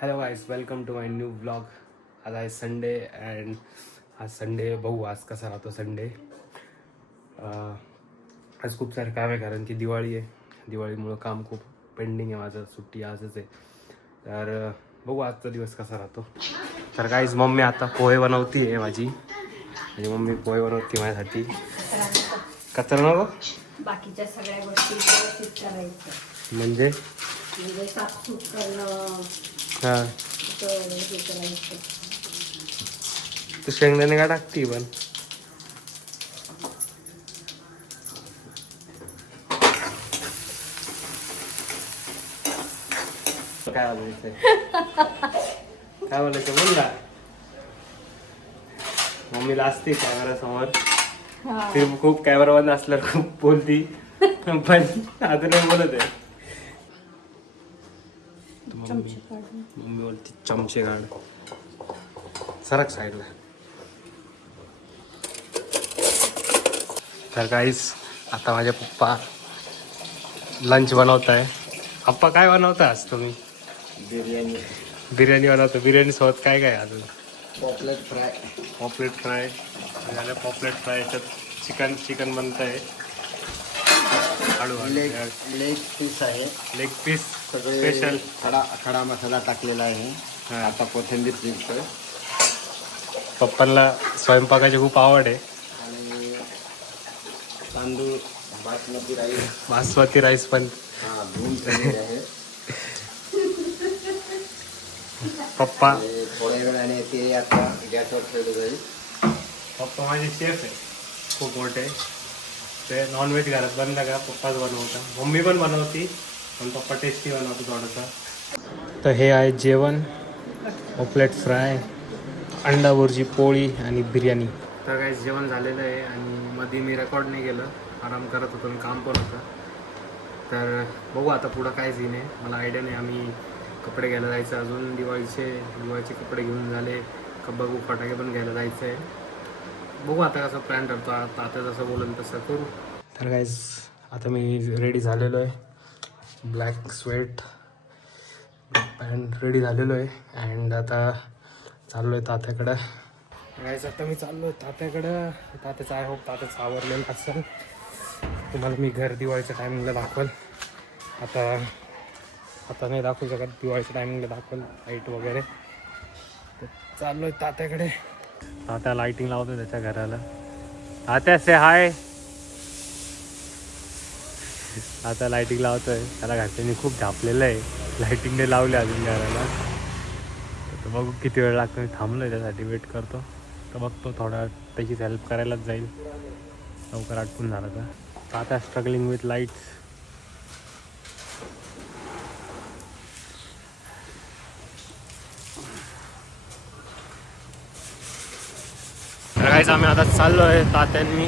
Hello guys, welcome to my new blog. आज आहे Sunday and आज संडे बघू आज कसा राहतो संडे. आज खूप सारं काम आहे कारण की दिवाळी आहे. दिवाळीमुळं काम खूप पेंडिंग आहे माझं. सुट्टी आजच आहे तर बघू आजचा दिवस कसा राहतो. तर गाईज मम्मी आता पोहे बनवती आहे माझी मम्मी पोहे बनवती माझ्यासाठी. कचरा नको बाकीच्या सगळ्या गोष्टी व्यवस्थित करायचं म्हणजे साफसूफ करणं हां हे करायचं. तू शेंगदाणे का टाकती पण काय बोलायचं काय बोलायचं बोल ना. मम्मीला असते कॅमेरा समोर ती खूप कॅमेरा बंद असल्यावर खूप बोलती पण आता नाही बोलत आहे. मम्मी बोलती चमचे काढ सरक साईडला. तर काहीच आता माझे पप्पा लंच बनवत आहे. पप्पा काय बनवता आज तुम्ही? बिर्याणी बनवतो. बिर्याणी सोबत काय काय अजून? पॉपलेट फ्राय झालं. पॉपलेट फ्राय याच्यात चिकन बनत आहे. लेग पीस आहे. लेग पीस स्पेशल खडा मसाला टाकलेला आहे. आता कोथिंबीर चिरतोय. पप्पांना स्वयंपाकाची खूप आवड आहे. आणि तांदूळ बासमती राईस पण धुवून ठेवलेले आहे. पप्पा थोड्या वेळाने ते आता गॅसवर ठेवलं जाईल. पप्पा माझे शेफ आहे खूप मोठे. ते नॉनव्हेज घरात बनलं का पप्पाच बनवता. मम्मी पण बनवती पण पप्पा टेस्टी बनवतो थोडंसं. तर हे आहे जेवण. पॉपलेट फ्राय, अंडा बुर्जी, पोळी आणि बिर्याणी. तर काही जेवण झालेलं आहे आणि मध्ये मी रेकॉर्ड नाही केलं. आराम करत होतो आणि काम पण होतं. तर बघू आता पुढं काय सीन आहे मला आयडिया नाही. आम्ही कपडे घ्यायला जायचं अजून. दिवाळीचे कपडे घेऊन झाले. बघू फटाके पण घ्यायला जायचं आहे. बघू आता कसं प्लॅन करतो. आता जसं बोलेल तसं करू. तर गाईज आता मी रेडी झालेलो आहे. ब्लॅक स्वेट पॅन्ट रेडी झालेलो आहे अँड आता चाललो आहे तात्याकडं. गाईज आता मी चाललो आहे तात्याकडं. तात्याचं आय होप तात्याचं आवरलेलं असेल. तुम्हाला मी घर दिवाळीच्या टायमिंगला दाखवल. आता नाही दाखवू शकत. दिवाळीच्या टायमिंगला दाखवल लाईट वगैरे. तर चाललो आहे तात्याकडे. तात्या लाईटिंग लावतो त्याच्या घराला. तात्या से हाय. आता लाईटिंग लावतोय. त्याला घरच्यांनी खूप झापलेलं आहे. लाईटिंग नाही लावली अजून घराला. तर बघू किती वेळ लागतो. मी थांबलो त्यासाठी वेट करतो. तर बघतो थोडा त्याचीच हेल्प करायलाच जाईल. लवकर आटपून झालं तर. तात्या स्ट्रगलिंग विथ लाईट्स. गाईज आम्ही आता चाललो आहे तात्यांनी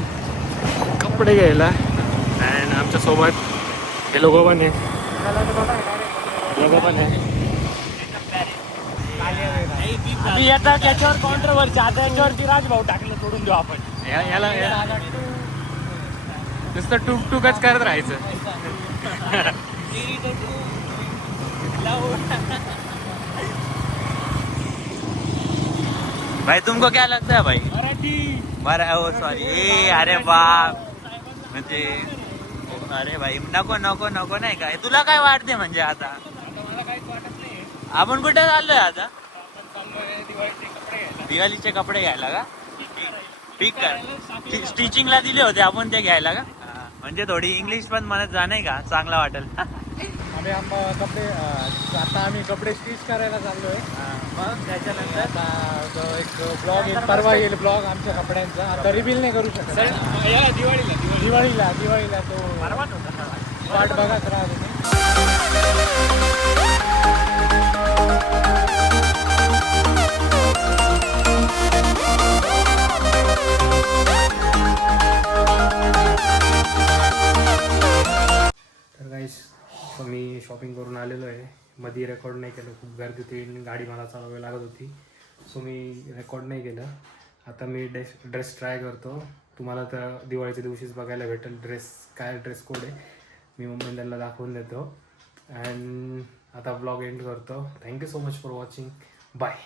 कपडे घ्यायला अँड आमच्यासोबत हे लोक पण आहे. आता त्याच्यावर कॉन्ट्रोवर्सी. आता याच्यावरती राजभाऊ टाकलं सोडून देऊ आपण. याला नुसतं टुकटुकच करत राहायचं. भाई तुमको क्या लगता है भाई? मराठी सॉरी. अरे बाप म्हणजे अरे भाई नको नको नको नाही काय. तुला काय वाटते म्हणजे आता आपण कुठे चाललोय आता? दिवाळीचे कपडे घ्यायला का? ठीक आहे. स्टिचिंगला दिले होते आपण ते घ्यायला का? म्हणजे थोडी इंग्लिश पण म्हणत जा नाही का, चांगला वाटेल. आम्ही कपडे स्टिच करायला चाललोय. मग त्याच्यानंतर एक ब्लॉग येईल, परवा येईल ब्लॉग आमच्या कपड्यांचा. आता रिव्हील नाही करू शकत. दिवाळीला तो वाट बघत राहा तुम्ही. तर गाईस मी शॉपिंग करून आलेलो आहे. मध्ये रेकॉर्ड नाही केलं. खूप गर्दी होती. गाडी मला चालवावी लागत होती. सो मी रेकॉर्ड नाही केलं. आता मी ड्रेस ट्राय करतो. तुम्हाला तर दिवाळीच्या दिवशीच बघायला भेटेल ड्रेस कोड आहे. मी मम्मी त्यांना दाखवून देतो. अँड आता ब्लॉग एंड करतो. Thank you so much for watching. Bye.